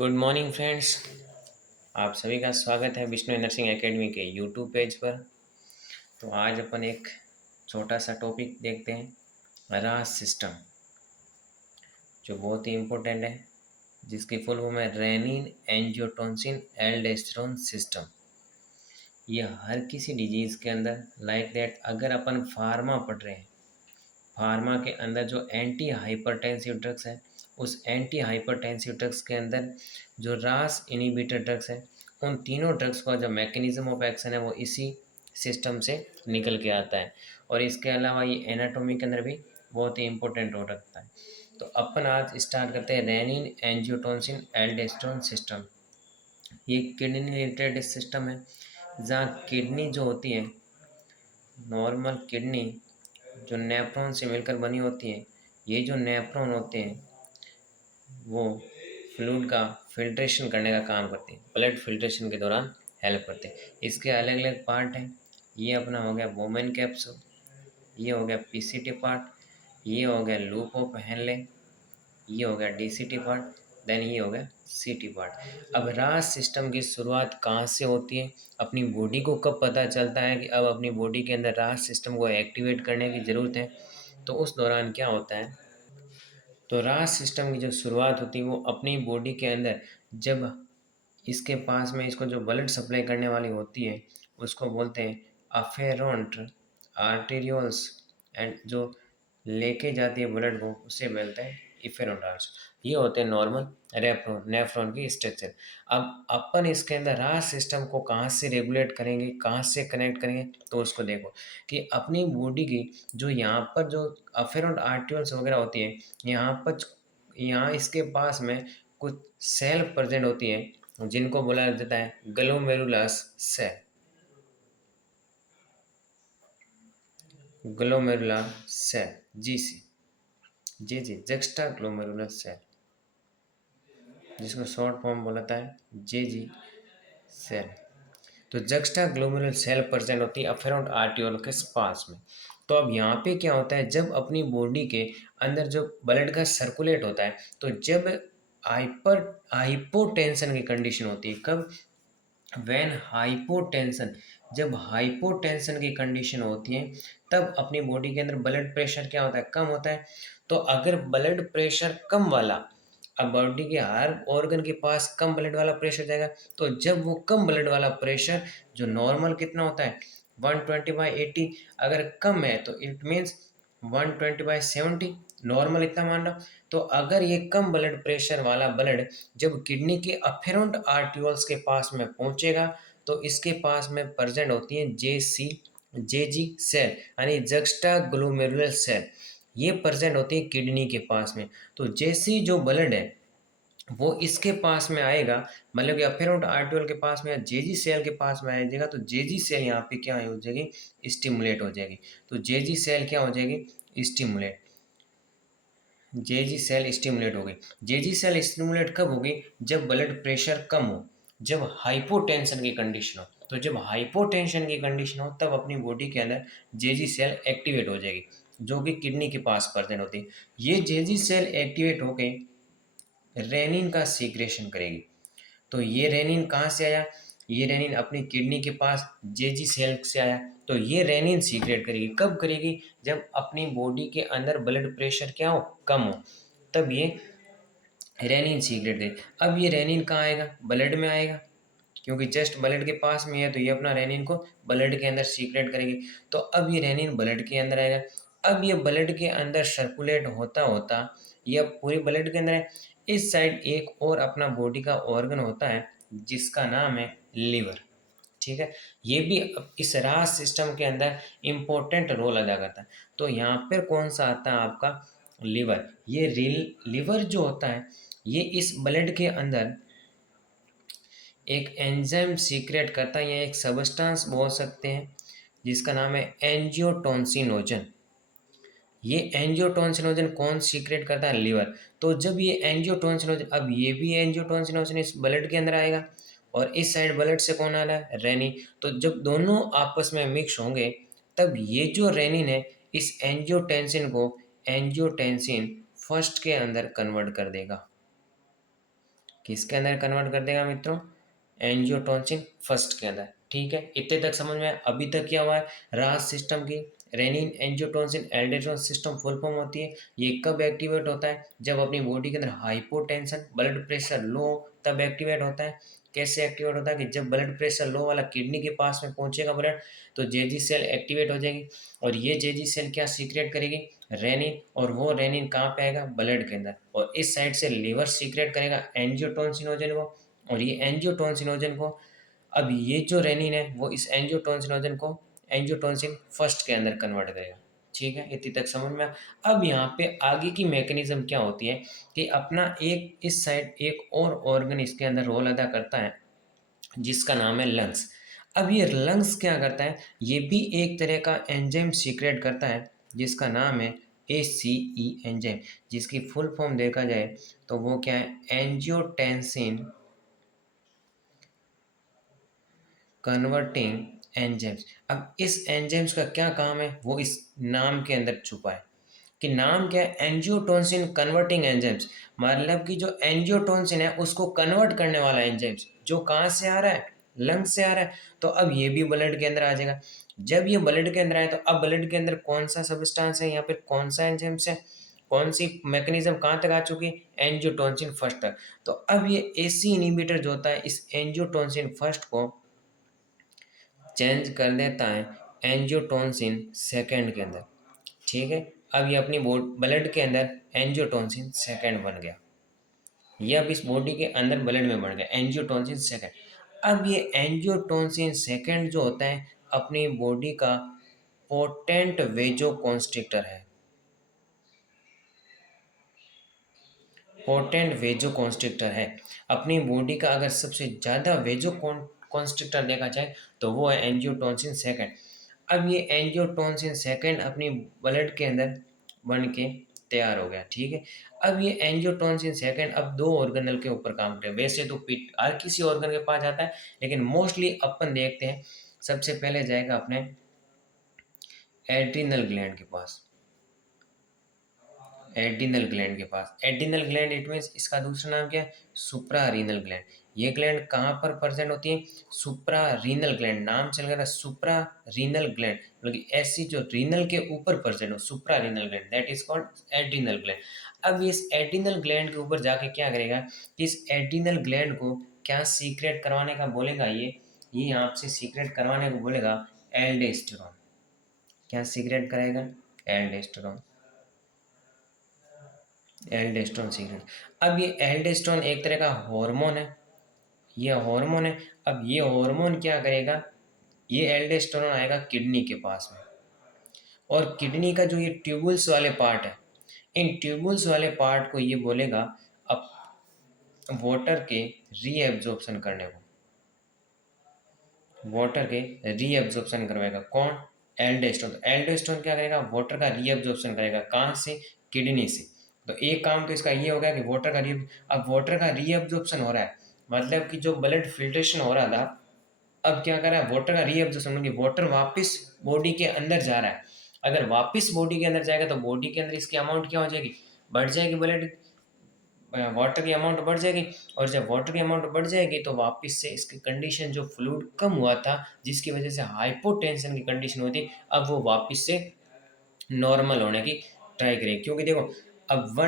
Good morning friends. आप सभी का स्वागत है विष्णु नर्सिंग एकेडमी के यूट्यूब पेज पर। तो आज अपन एक छोटा सा टॉपिक देखते हैं, रास सिस्टम, जो बहुत ही इम्पोर्टेंट है, जिसकी फुल फॉर्म है रेनिन एंजियोटेंसिन एल्डोस्टेरोन सिस्टम। ये हर किसी डिजीज़ के अंदर लाइक दैट अगर अपन फार्मा पढ़ रहे हैं, फार्मा के अंदर जो एंटी हाइपरटेंसिव ड्रग्स है, उस एंटी हाइपरटेंसिव ड्रग्स के अंदर जो रास इनिबिटर ड्रग्स है, उन तीनों ड्रग्स का जो मैकेनिज्म ऑफ एक्शन है वो इसी सिस्टम से निकल के आता है। और इसके अलावा ये एनाटॉमी के अंदर भी बहुत ही इंपॉर्टेंट रोल रखता है। तो अपन आज स्टार्ट करते हैं रेनिन एंजियोटेंसिन एल्डोस्टेरोन सिस्टम। ये किडनी रिलेटेड सिस्टम है, जहाँ किडनी जो होती है, नॉर्मल किडनी जो नेफ्रॉन से मिलकर बनी होती है, ये जो नेफ्रॉन होते हैं वो फ्लूइड का फिल्ट्रेशन करने का काम करते हैं, ब्लड फिल्ट्रेशन के दौरान हेल्प करते हैं। इसके अलग अलग पार्ट हैं। ये अपना हो गया बोमेन कैप्सूल, ये हो गया पीसीटी पार्ट, ये हो गया लूप ऑफ हेनले, ये हो गया डीसीटी पार्ट, देन ये हो गया सीटी पार्ट। अब रास सिस्टम की शुरुआत कहाँ से होती है, अपनी बॉडी को कब पता चलता है कि अब अपनी बॉडी के अंदर रास सिस्टम को एक्टिवेट करने की ज़रूरत है, तो उस दौरान क्या होता है। तो रास सिस्टम की जो शुरुआत होती है वो अपनी बॉडी के अंदर, जब इसके पास में इसको जो ब्लड सप्लाई करने वाली होती है उसको बोलते हैं अफेरेंट आर्टेरियोल्स, एंड जो लेके जाती है ब्लड को उसे बोलते हैं इफेरेंट आर्ट्स। ये होते हैं नॉर्मल नेफ्रॉन की स्ट्रक्चर। अब अपन इसके अंदर रास सिस्टम को कहाँ से रेगुलेट करेंगे, कहाँ से कनेक्ट करेंगे, तो उसको देखो कि अपनी बॉडी की जो यहाँ पर जो अफेरेंट आर्टेरियोल्स वगैरह होती है, यहाँ पर यहाँ इसके पास में कुछ सेल प्रेजेंट होती है जिनको बोला जाता है glomerulus cell. Glomerular cell, GC, G juxta glomerulus cell, जिसको शॉर्ट फॉर्म बोला जाता है जेजी सेल। तो जक्स्टा ग्लोमेरुलर सेल प्रेजेंट होती है अफेरेंट आर्टियोल के पास में। तो अब यहाँ पे क्या होता है, जब अपनी बॉडी के अंदर जो ब्लड का सर्कुलेट होता है, तो जब हाइपोटेंशन की कंडीशन होती है, कब, व्हेन हाइपोटेंशन, जब हाइपोटेंशन की कंडीशन होती है तब अपनी बॉडी के अंदर ब्लड प्रेशर क्या होता है, कम होता है। तो अगर ब्लड प्रेशर कम वाला, अब बॉडी के हर ऑर्गन के पास कम ब्लड वाला प्रेशर जाएगा, तो जब वो कम ब्लड वाला प्रेशर जो नॉर्मल कितना होता है 120/80, अगर कम है तो इट मीन्स 120/70, नॉर्मल इतना मान लो। तो अगर ये कम ब्लड प्रेशर वाला ब्लड जब किडनी के अफेरेंट आर्टियोल्स के पास में पहुंचेगा, तो इसके पास में प्रेजेंट होती है जेजी सेल, यानी जक्स्टा ग्लोमेरुलर सेल। ये प्रेजेंट होती है किडनी के पास में। तो जैसी जो ब्लड है वो इसके पास में आएगा, मतलब कि अफेरेंट आर्टियोल के पास में, जेजी सेल के पास में आ जाएगा, तो जेजी सेल यहाँ पे क्या हो जाएगी, स्टिमुलेट हो जाएगी। तो जेजी सेल क्या हो जाएगी, स्टिमुलेट, जेजी सेल स्टिमुलेट हो गई। जेजी सेल स्टिमुलेट कब होगी, जब ब्लड प्रेशर कम हो, जब हाइपोटेंशन की कंडीशन हो। तो जब हाइपोटेंशन की कंडीशन हो तब अपनी बॉडी के अंदर जेजी सेल एक्टिवेट हो जाएगी, जो कि किडनी के पास प्रेजेंट होती है। ये जेजी सेल एक्टिवेट होकर रेनिन का सीक्रेशन करेगी। तो ये रेनिन कहाँ से आया, ये रेनिन अपनी किडनी के पास जेजी सेल से आया। तो ये रेनिन सीक्रेट करेगी, कब करेगी, जब अपनी बॉडी के अंदर ब्लड प्रेशर क्या हो, कम हो, तब ये रेनिन सीक्रेट दे। अब ये रेनिन कहाँ आएगा, ब्लड में आएगा, क्योंकि जस्ट ब्लड के पास में है, तो ये अपना रेनिन को ब्लड के अंदर सीक्रेट करेगी। तो अब ये रेनिन ब्लड के अंदर आएगा। अब ये ब्लड के अंदर सर्कुलेट होता होता ये अब पूरे ब्लड के अंदर है। इस साइड एक और अपना बॉडी का ऑर्गन होता है जिसका नाम है लीवर, ठीक है। ये भी इस रास सिस्टम के अंदर इम्पोर्टेंट रोल अदा करता है। तो यहाँ पर कौन सा आता है आपका, लीवर। ये लीवर जो होता है ये इस ब्लड के अंदर एक एंजाइम सीक्रेट करता है, या एक सबस्टेंस बोल सकते हैं जिसका नाम है एंजियोटेंसिनोजन। ये एंजियोटेंसिनोजन कौन सीक्रेट करता है, लीवर। तो जब ये एंजियोटेंसिनोजन, अब ये भी एंजियोटेंसिनोजन इस ब्लड के अंदर आएगा, और इस साइड ब्लड से कौन आ रहा है, रेनिन। तो जब दोनों आपस में मिक्स होंगे तब ये जो रेनिन है इस एंजियोटेंसिन को एंजियोटेंसिन फर्स्ट के अंदर कन्वर्ट कर देगा, किसके अंदर कन्वर्ट कर देगा मित्रों? एंजियोटेंसिन फर्स्ट के अंदर। ठीक है, इतने तक समझ में आया। अभी तक क्या हुआ है? रास सिस्टम की renin angiotensin aldosterone system full form होती है। ये कब एक्टिवेट होता है? जब अपनी बॉडी के अंदर हाइपोटेंशन, ब्लड प्रेशर लो, तब एक्टिवेट होता है। कैसे एक्टिवेट होता है? कि जब ब्लड प्रेशर लो वाला किडनी के पास में पहुंचेगा ब्लड, तो जेजी सेल एक्टिवेट हो जाएगी, और ये जेजी सेल क्या सीक्रेट करेगी? रेनिन। और वो रेनिन कहाँ पे आएगा? ब्लड के अंदर। और इस साइड से लीवर सीक्रेट करेगा एंजियोटेंसिनोजन को, और ये एंजियोटेंसिनोजन को, अब ये जो रेनिन है वो इस एंजियोटेंसिनोजन को एंजियोटेंसिन फर्स्ट के अंदर कन्वर्ट करेगा। ठीक है, इतनी तक समझ में। अब यहाँ पे आगे की मैकेनिज्म क्या होती है कि अपना एक इस साइड एक और ऑर्गन इसके अंदर रोल अदा करता है, जिसका नाम है लंग्स। अब ये लंग्स क्या करता है? ये भी एक तरह का एंजाइम सीक्रेट करता है, जिसका नाम है ACE एंजाइम, जिसकी फुल फॉर्म देखा जाए तो वो क्या है? Angiotensin converting enzymes. अब इस एंजाइम्स का क्या काम है वो इस नाम के अंदर छुपा है, कि नाम क्या है? Angiotensin converting enzymes. मतलब कि जो एंजियोटेंसिन है उसको कन्वर्ट करने वाला एंजाइम्स, जो कहाँ से आ रहा है? लंग्स से आ रहा है। तो अब ये भी ब्लड के अंदर आ जाएगा। जब ये ब्लड के अंदर आए तो अब ब्लड के अंदर कौन सा सब्सटेंस है या फिर कौन सा एंजाइम्स है, कौन सी मैकेनिज्म कहाँ तक आ चुकी है? एंजियोटेंसिन फर्स्ट तक। तो अब ये एसी इनिबिटर जो होता है इस एंजियोटेंसिन फर्स्ट को चेंज कर देता है एंजियोटेंसिन सेकंड के अंदर। ठीक है, अब ये अपनी ब्लड के अंदर एंजियोटेंसिन सेकंड बन गया। ये अब इस बॉडी के अंदर ब्लड में बढ़ गया एंजियोटेंसिन सेकंड। अब ये एंजियोटेंसिन सेकंड जो होता है अपनी बॉडी का पोटेंट वेजो कॉन्स्ट्रिक्टर है। पोटेंट वेजो कॉन्स्ट्रिक्टर है अपनी बॉडी का। अगर सबसे ज़्यादा वेजो कॉन्स्ट्रिक्टर देखा जाए तो वो है एंजियोटेंसिन सेकंड। अब ये एंजियोटेंसिन सेकंड अपनी ब्लड के अंदर बन के तैयार हो गया। ठीक है, अब ये एंजियोटेंसिन सेकंड अब दो ऑर्गेनल के ऊपर काम करे। वैसे तो पीट हर किसी ऑर्गन के पास जाता है, लेकिन मोस्टली अपन देखते हैं सबसे पहले जाएगा अपने एड्रिनल ग्लैंड के पास। एड्रिनल ग्लैंड के पास, एड्रिनल ग्लैंड इट मीन्स इसका दूसरा नाम क्या है? Supra renal gland. ये ग्लैंड कहाँ पर प्रेजेंट होती है? Supra renal gland. नाम चल गया सुप्रा रीनल ग्लैंड, मतलब कि ऐसी जो रीनल के ऊपर प्रेजेंट हो, supra renal gland, that is called adrenal gland. अब इस एड्रिनल ग्लैंड के ऊपर जाके क्या करेगा कि इस एड्रिनल ग्लैंड को क्या सीक्रेट करवाने का बोलेगा? ये आपसे सीक्रेट करवाने को बोलेगा एल्डोस्टेरोन। क्या सीक्रेट कराएगा? एल्डोस्टेरोन। Aldosterone secret. अब ये एल्डोस्टेरोन एक तरह का हार्मोन है, ये हार्मोन है। अब ये हार्मोन क्या करेगा? ये एल्डोस्टेरोन आएगा किडनी के पास में, और किडनी का जो ये ट्यूबुल्स वाले पार्ट है, इन ट्यूबुल्स वाले पार्ट को ये बोलेगा अब वाटर के रीएब्जॉर्प्शन करने को। वाटर के रीएब्जॉर्प्शन करवाएगा कौन? एल्डोस्टेरोन। तो एल्डोस्टेरोन क्या करेगा? वाटर का रीएब्जॉर्प्शन करेगा। कहाँ से? किडनी से। तो एक काम तो इसका ये हो गया कि वाटर का अब वाटर का रीएब्जॉर्प्शन हो रहा है, मतलब कि जो ब्लड फिल्ट्रेशन हो रहा था, अब क्या कर रहा है? वाटर का रीएब्जॉर्प्शन, मतलब वाटर वापस बॉडी के अंदर जा रहा है। अगर वापस बॉडी के अंदर जाएगा तो बॉडी के अंदर इसकी अमाउंट क्या हो जाएगी? बढ़ जाएगी। ब्लड वाटर की अमाउंट बढ़ जाएगी, और जब वाटर की अमाउंट बढ़ जाएगी तो वापस से इसकी कंडीशन, जो फ्लूइड कम हुआ था जिसकी वजह से हाइपोटेंशन की कंडीशन हुई थी, अब वो वापस से नॉर्मल होने की ट्राई करेगी। क्योंकि देखो अब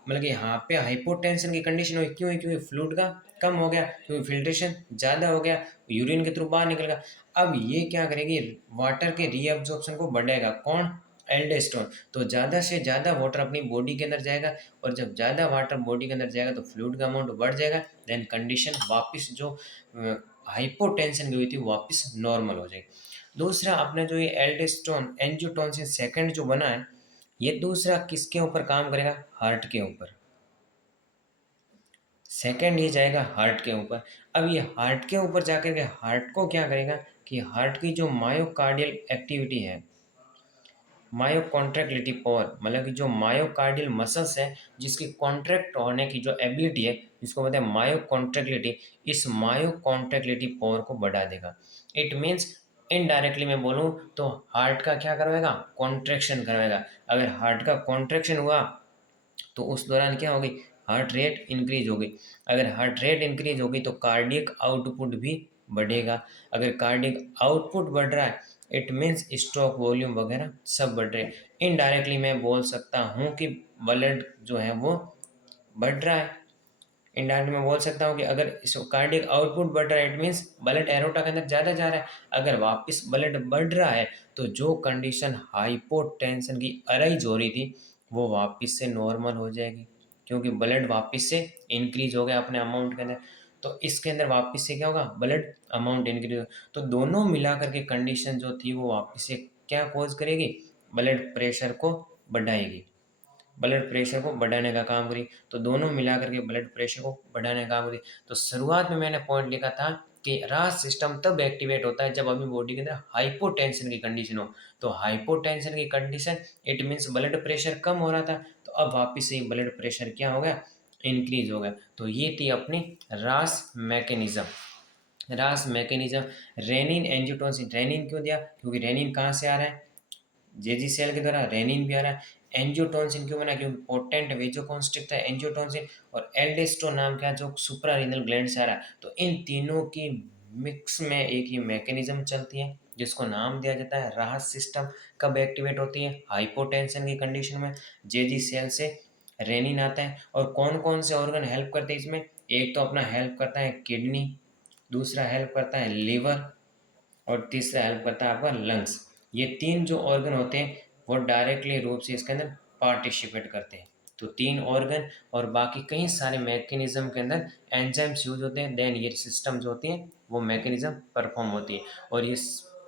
मतलब कि यहाँ पे हाइपोटेंशन की कंडीशन हुई, क्यों हुई? क्योंकि फ्लूइड का कम हो गया, क्योंकि फिल्ट्रेशन ज़्यादा हो गया, यूरिन के थ्रू बाहर निकल गया। अब ये क्या करेगी? वाटर के रीअब्जॉर्प्शन को बढ़ाएगा कौन? एल्डोस्टेरोन। तो ज़्यादा से ज़्यादा वाटर अपनी बॉडी के अंदर जाएगा, और जब ज़्यादा वाटर बॉडी के अंदर जाएगा तो फ्लूइड का अमाउंट बढ़ जाएगा। देन कंडीशन वापस जो हाइपोटेंशन की हुई थी वापस नॉर्मल हो जाएगी। दूसरा अपने जो ये एल्डोस्टेरोन एंजियोटेंसिन सेकंड जो बना है, ये दूसरा किसके ऊपर काम करेगा? हार्ट के ऊपर। सेकंड ये जाएगा हार्ट के ऊपर। अब ये हार्ट के ऊपर जाकर के हार्ट को क्या करेगा कि हार्ट की जो मायोकार्डियल एक्टिविटी है, मायो कॉन्ट्रैक्टिलिटी पावर, मतलब कि जो मायोकार्डियल मसल्स है जिसकी कॉन्ट्रैक्ट होने की जो एबिलिटी है, जिसको बोलते हैं मायो कॉन्ट्रैक्टिलिटी, इस मायो कॉन्ट्रैक्टिलिटी पावर को बढ़ा देगा। इट मीन्स इनडायरेक्टली मैं बोलूँ तो हार्ट का क्या करवाएगा? कॉन्ट्रैक्शन करवाएगा। अगर हार्ट का कॉन्ट्रैक्शन हुआ तो उस दौरान क्या होगी? हार्ट रेट इंक्रीज होगी। अगर हार्ट रेट इंक्रीज होगी तो कार्डियक आउटपुट भी बढ़ेगा। अगर कार्डियक आउटपुट बढ़ रहा है इट मीन्स स्ट्रोक वॉल्यूम वगैरह सब बढ़ रहे हैं। इनडायरेक्टली मैं बोल सकता हूँ कि ब्लड जो है वो बढ़ रहा है। इनडायरेक्टली मैं बोल सकता हूँ कि अगर कार्डियक आउटपुट बढ़ रहा है इट मीन्स ब्लड एरोटा के अंदर ज़्यादा जा रहा है। अगर वापस ब्लड बढ़ रहा है तो जो कंडीशन हाइपोटेंशन की अराइज हो रही थी वो वापस से नॉर्मल हो जाएगी, क्योंकि ब्लड वापस से इंक्रीज हो गया अपने अमाउंट के अंदर। तो इसके अंदर वापस से क्या होगा, ब्लड अमाउंट इंक्रीज हो। तो दोनों मिलाकर के कंडीशन जो थी वो वापस से क्या कॉज करेगी, ब्लड प्रेशर को बढ़ाएगी, ब्लड प्रेशर को बढ़ाने का काम करी। तो दोनों मिलाकर के ब्लड प्रेशर को बढ़ाने का काम करी। तो शुरुआत में मैंने पॉइंट लिखा था कि रास सिस्टम तब एक्टिवेट होता है जब अपनी बॉडी के अंदर हाइपोटेंशन की कंडीशन हो। तो हाइपोटेंशन की condition it means blood pressure कम हो रहा था, तो अब वापस से ब्लड प्रेशर क्या हो गया, इंक्रीज हो गया। तो ये थी अपनी रास मैकेनिज्म। रास मैकेनिज्म, रेनिन एंजियोटेंसिन, रेनिन क्यों दिया, क्योंकि रेनिन कहाँ से आ रहा है, जेजी सेल के द्वारा रेनिन भी आ रहा है। एंजियोटेंसिन क्यों बना, क्योंकि पोटेंट वेजोकॉन्स्ट्रिक्टर है एंजियोटेंसिन, और एल्डेस्टोन नाम का जो सुप्रारीनल ग्लैंड से आ रहा है। तो इन तीनों की मिक्स में एक ही मैकेनिज्म चलती है जिसको नाम दिया जाता है राहत सिस्टम। कब एक्टिवेट होती है, हाइपोटेंशन की कंडीशन में। जेजी सेल से रेनिन आता है। और कौन कौन से ऑर्गन हेल्प करते हैं इसमें, एक तो अपना हेल्प करता है किडनी, दूसरा हेल्प करता है लीवर, और तीसरा हेल्प करता है आपका लंग्स। ये तीन जो ऑर्गन होते हैं वो डायरेक्टली रूप से इसके अंदर पार्टिसिपेट करते हैं। तो तीन ऑर्गन और बाकी कई सारे मैकेनिज्म के अंदर एंजाइम्स यूज होते हैं, देन ये सिस्टम जो होती है वो मैकेनिज्म परफॉर्म होती है। और इस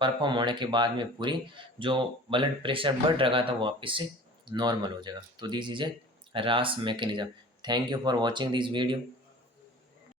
परफॉर्म होने के बाद में पूरी जो ब्लड प्रेशर बढ़ रहा था वो वापस से नॉर्मल हो जाएगा। तो दिस इज ए रास mechanism. Thank you for watching this video.